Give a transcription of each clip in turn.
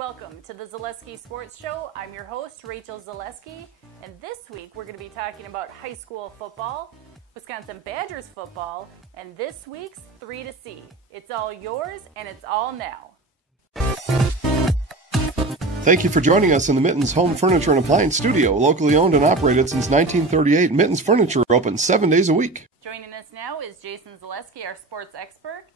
Welcome to the Zaleski Sports Show. I'm your host, Rachel Zaleski, and this week we're going to be talking about high school football, Wisconsin Badgers football, and this week's 3 to C. It's all yours, and it's all now. Thank you for joining us in the Mittens Home Furniture and Appliance Studio. Locally owned and operated since 1938, Mittens Furniture open 7 days a week. Joining us now is Jason Zaleski, our sports expert.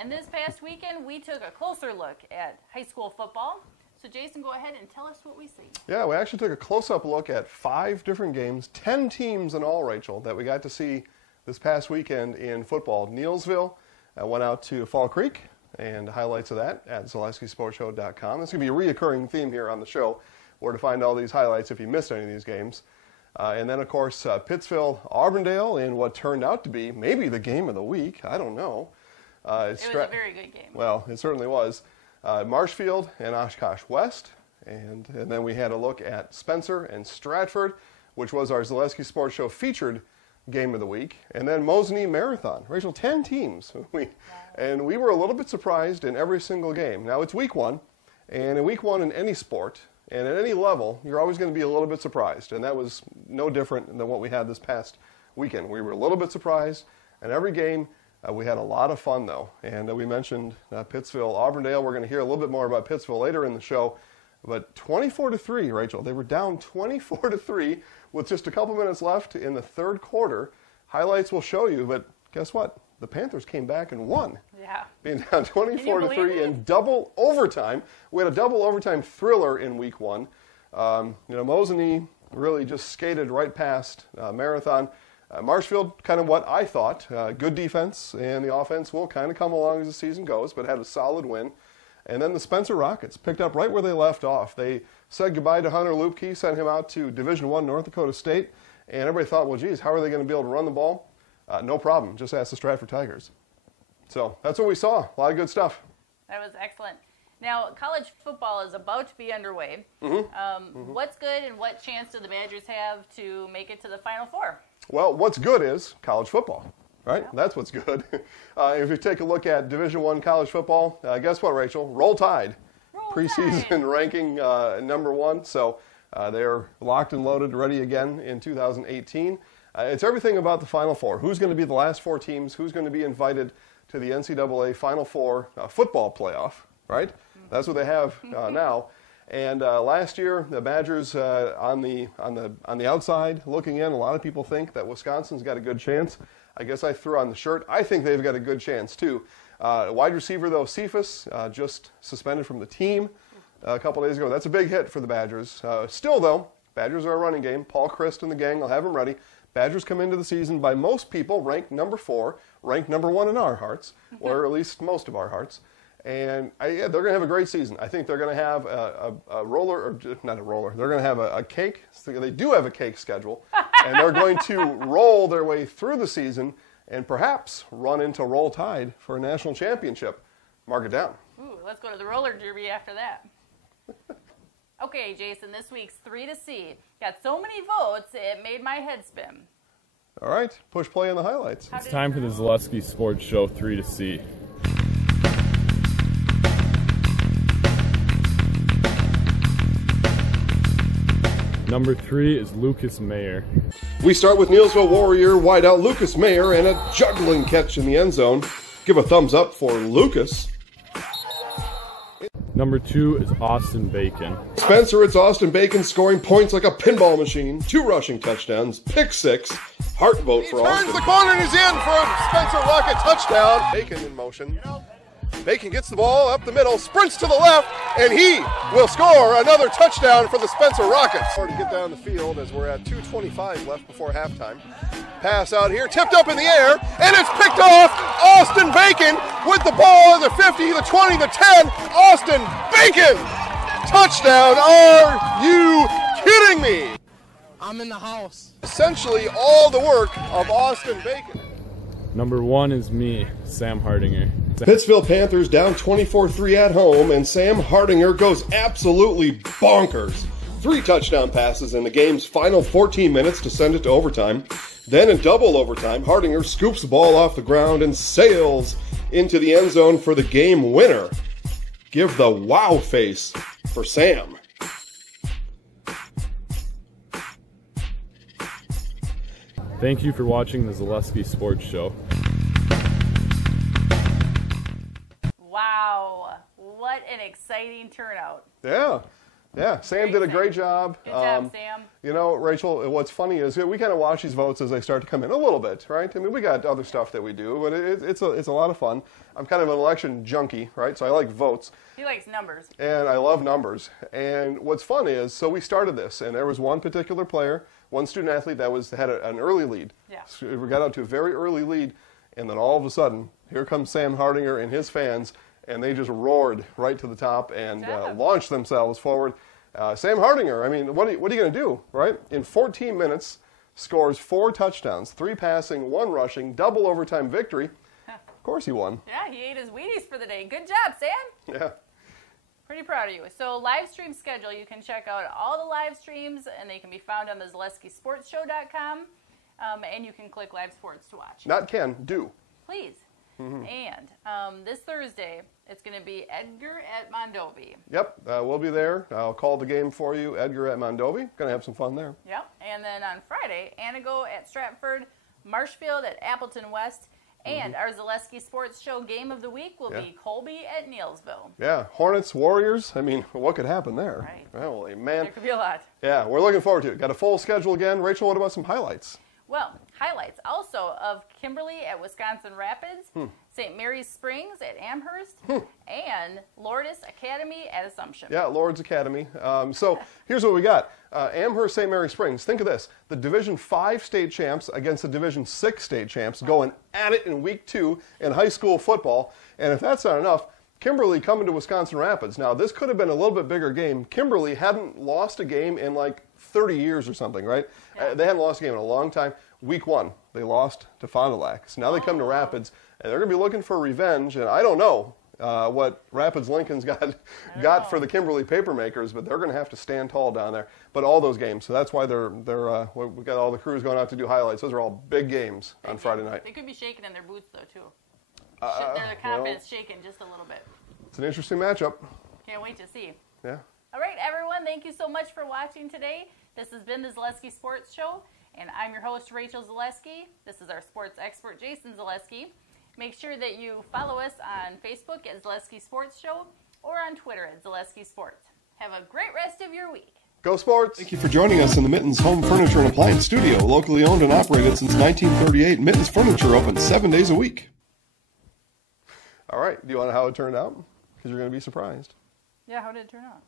And this past weekend, we took a closer look at high school football. So Jason, go ahead and tell us what we see. Yeah, we actually took a close-up look at 5 different games, 10 teams in all, Rachel, that we got to see this past weekend in football. Neilsville went out to Fall Creek, and highlights of that at ZaleskiSportsShow.com. This is going to be a reoccurring theme here on the show, where to find all these highlights if you missed any of these games. And then, of course, Pittsville, Auburndale in what turned out to be maybe the game of the week. I don't know. It was a very good game. Well, it certainly was. Marshfield and Oshkosh West. And then we had a look at Spencer and Stratford, which was our Zaleski Sports Show featured game of the week. And then Mosinee Marathon. Rachel, 10 teams. And we were a little bit surprised in every single game. Now, it's week 1. And in week 1 in any sport, and at any level, you're always going to be a little bit surprised. And that was no different than what we had this past weekend. We were a little bit surprised. And every game, we had a lot of fun, though. And we mentioned Pittsville, Auburndale. We're going to hear a little bit more about Pittsville later in the show. But 24-3, Rachel. They were down 24-3 with just a couple minutes left in the third quarter. Highlights will show you, but guess what? The Panthers came back and won. Yeah. Being down 24-3 in double overtime. We had a double overtime thriller in week 1. Mosinee really just skated right past Marathon. Marshfield, kind of what I thought. Good defense, and the offense will kind of come along as the season goes, but had a solid win. And then the Spencer Rockets picked up right where they left off. They said goodbye to Hunter Lupke, sent him out to Division I North Dakota State, and everybody thought, well, geez, how are they going to be able to run the ball? No problem. Just ask the Stratford Tigers. So that's what we saw. A lot of good stuff. That was excellent. Now, college football is about to be underway. What's good and what chance do the Badgers have to make it to the Final Four? Well, what's good is college football, right? Yeah. That's what's good. If you take a look at Division I college football, guess what, Rachel? Roll Tide. Preseason ranking number 1. So they're locked and loaded, ready again in 2018. It's everything about the Final Four. Who's going to be the last 4 teams? Who's going to be invited to the NCAA Final Four football playoff, right? That's what they have now. And last year, the Badgers on the outside looking in, a lot of people think that Wisconsin's got a good chance. I guess I threw on the shirt. I think they've got a good chance, too. Wide receiver, though, Cephas, just suspended from the team a couple days ago. That's a big hit for the Badgers. Still, though, Badgers are a running game. Paul Christ and the gang will have them ready. Badgers come into the season by most people ranked number 4, ranked number 1 in our hearts, or at least most of our hearts. And they're going to have a great season. I think they're going to have a roller, or not a roller, they're going to have a cake. They do have a cake schedule. And they're going to roll their way through the season and perhaps run into Roll Tide for a national championship. Mark it down. Ooh, let's go to the roller derby after that. Okay, Jason, this week's 3 to C. Got so many votes, it made my head spin. All right, push play on the highlights. It's time for the Zaleski Sports Show 3 to C. Number 3 is Lucas Mayer. We start with Neilsville Warrior wideout Lucas Mayer and a juggling catch in the end zone. Give a thumbs up for Lucas. Number 2 is Austin Bacon. Spencer, it's Austin Bacon scoring points like a pinball machine. 2 rushing touchdowns, pick 6, heart vote for Austin. Turns the corner and is in for a Spencer Rocket touchdown. Bacon in motion. Bacon gets the ball up the middle, sprints to the left, and he will score another touchdown for the Spencer Rockets. To get down the field as we're at 2:25 left before halftime. Pass out here, tipped up in the air, and it's picked off. Austin Bacon with the ball at the 50, the 20, the 10. Austin Bacon! Touchdown! Are you kidding me? I'm in the house. Essentially all the work of Austin Bacon. Number 1 is me, Sam Hardinger. Pittsville Panthers down 24-3 at home, and Sam Hardinger goes absolutely bonkers. 3 touchdown passes in the game's final 14 minutes to send it to overtime. Then in double overtime, Hardinger scoops the ball off the ground and sails into the end zone for the game winner. Give the wow face for Sam. Thank you for watching the Zaleski Sports Show. Wow, what an exciting turnout. Yeah, Sam did a great job. Good job, Sam. You know, Rachel, what's funny is we kind of watch these votes as they start to come in a little bit, right? I mean, we got other stuff that we do, but it's a lot of fun. I'm kind of an election junkie, right? So I like votes. He likes numbers. And I love numbers. And what's fun is, so we started this, and there was one particular player, one student athlete that had an early lead. Yeah. So we got out to a very early lead, and then all of a sudden, here comes Sam Hardinger and his fans, and they just roared right to the top and launched themselves forward. Sam Hardinger, I mean, what are you going to do, right? In 14 minutes, scores 4 touchdowns, 3 passing, 1 rushing, double overtime victory. Of course he won. Yeah, he ate his Wheaties for the day. Good job, Sam. Yeah. Pretty proud of you. So live stream schedule, you can check out all the live streams, and they can be found on the ZaleskiSportsShow.com, and you can click live sports to watch. Not can, do. Please. And this Thursday, it's going to be Edgar at Mondovi. Yep, we'll be there. I'll call the game for you, Edgar at Mondovi. Going to have some fun there. Yep. And then on Friday, Anago at Stratford, Marshfield at Appleton West, and our Zaleski Sports Show game of the week will be Colby at Neilsville. Yeah, Hornets, Warriors. I mean, what could happen there? Right. Holy man. There could be a lot. Yeah, we're looking forward to it. Got a full schedule again. Rachel, what about some highlights? Well, highlights also of Kimberly at Wisconsin Rapids, St. Mary's Springs at Amherst, and Lourdes Academy at Assumption. Yeah, Lourdes Academy. So here's what we got. Amherst, St. Mary's Springs. Think of this. The Division 5 state champs against the Division 6 state champs going at it in Week 2 in high school football. And if that's not enough, Kimberly coming to Wisconsin Rapids. Now, this could have been a little bit bigger game. Kimberly hadn't lost a game in like 30 years or something, right? Yeah. They hadn't lost a game in a long time. Week 1, they lost to Fond du Lac. So now they come to Rapids, and they're going to be looking for revenge. And I don't know what Rapids Lincoln's got for the Kimberly Papermakers, but they're going to have to stand tall down there. But all those games, so that's why we got all the crews going out to do highlights. Those are all big games on Friday night. They could be shaking in their boots, though, too. Their confidence shaking just a little bit. It's an interesting matchup. Can't wait to see. Yeah. All right, everyone, thank you so much for watching today. This has been the Zaleski Sports Show, and I'm your host, Rachel Zaleski. This is our sports expert, Jason Zaleski. Make sure that you follow us on Facebook at Zaleski Sports Show or on Twitter at Zaleski Sports. Have a great rest of your week. Go Sports! Thank you for joining us in the Mittens Home Furniture and Appliance Studio, locally owned and operated since 1938. Mittens Furniture open 7 days a week. All right, do you want to know how it turned out? Because you're going to be surprised. Yeah, how did it turn out?